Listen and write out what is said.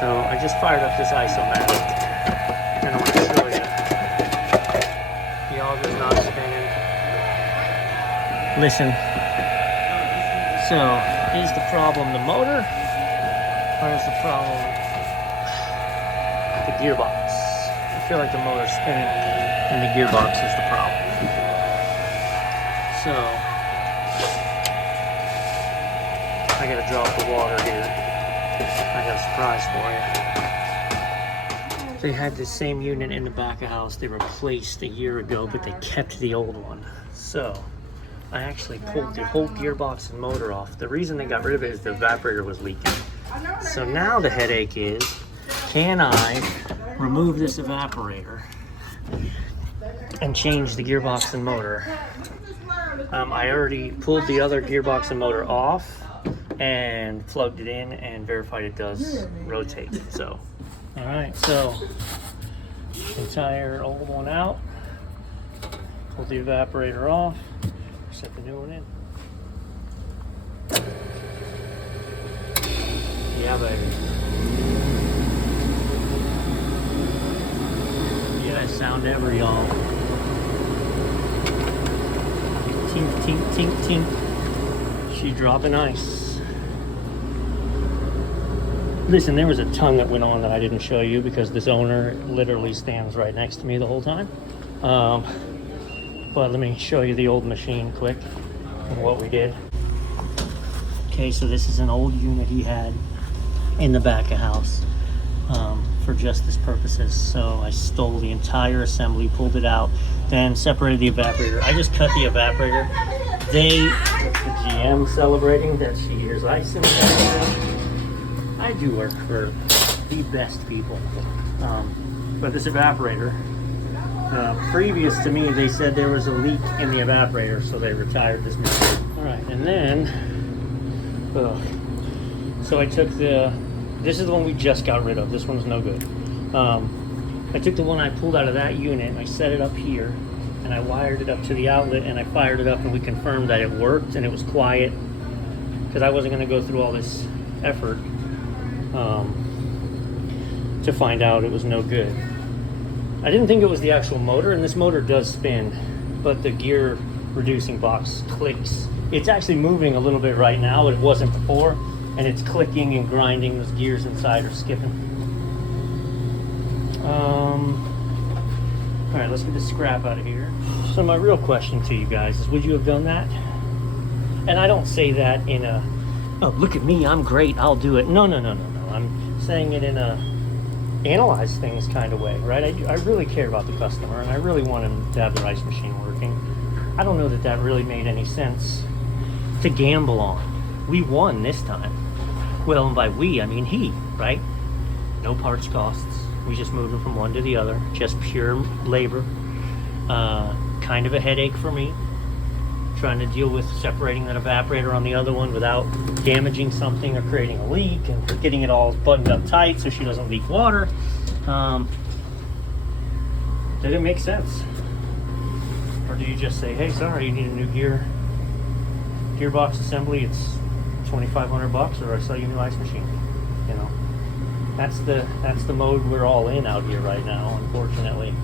So I just fired up this Ice-o-Matic, and I want to show you. The auger's not spinning. Listen. So, is the problem the motor, or is the problem the gearbox? I feel like the motor's spinning, and the gearbox is the problem. So, I gotta drop the water here. I got a surprise for you. They had the same unit in the back of house they replaced a year ago, but they kept the old one. So I actually pulled the whole gearbox and motor off. The reason they got rid of it is the evaporator was leaking. So now the headache is, can I remove this evaporator and change the gearbox and motor? I already pulled the other gearbox and motor off and plugged it in and verified it does rotate. So, all right, so entire old one out, pull the evaporator off, set the new one in. Yeah, baby. Yeah, sound ever, y'all. Tink, tink, tink, tink. She dropping ice. Listen, there was a ton that went on that I didn't show you because this owner literally stands right next to me the whole time. But let me show you the old machine quick and what we did. Okay, so this is an old unit he had in the back of house for just this purposes. So I stole the entire assembly, pulled it out, then separated the evaporator. I just cut the evaporator. The GM celebrating that she hears ice in the evaporator. I do work for the best people. But this evaporator, previous to me, they said there was a leak in the evaporator, so they retired this machine. All right, and then, so I took this is the one we just got rid of. This one's no good. I took the one I pulled out of that unit, and I set it up here, and I wired it up to the outlet, and I fired it up, and we confirmed that it worked, and it was quiet, because I wasn't going to go through all this effort to find out it was no good. I didn't think it was the actual motor, and this motor does spin, but the gear reducing box clicks. It's actually moving a little bit right now, it wasn't before, and it's clicking and grinding. Those gears inside are skipping. All right, let's get the scrap out of here. So my real question to you guys is, would you have done that? And I don't say that in a, oh, look at me, I'm great, I'll do it. No. I'm saying it in a analyze things kind of way, right? I really care about the customer, and I really want him to have the ice machine working. I don't know that that really made any sense to gamble on. We won this time. Well, and by we, I mean he, right? No parts costs. We just moved them from one to the other. Just pure labor. Kind of a headache for me, trying to deal with separating that evaporator on the other one without damaging something or creating a leak, and getting it all buttoned up tight so she doesn't leak water. Did it make sense? Or do you just say, hey, sorry, you need a new gearbox assembly, it's $2,500, or I sell you a new ice machine? You know, that's the mode we're all in out here right now, unfortunately.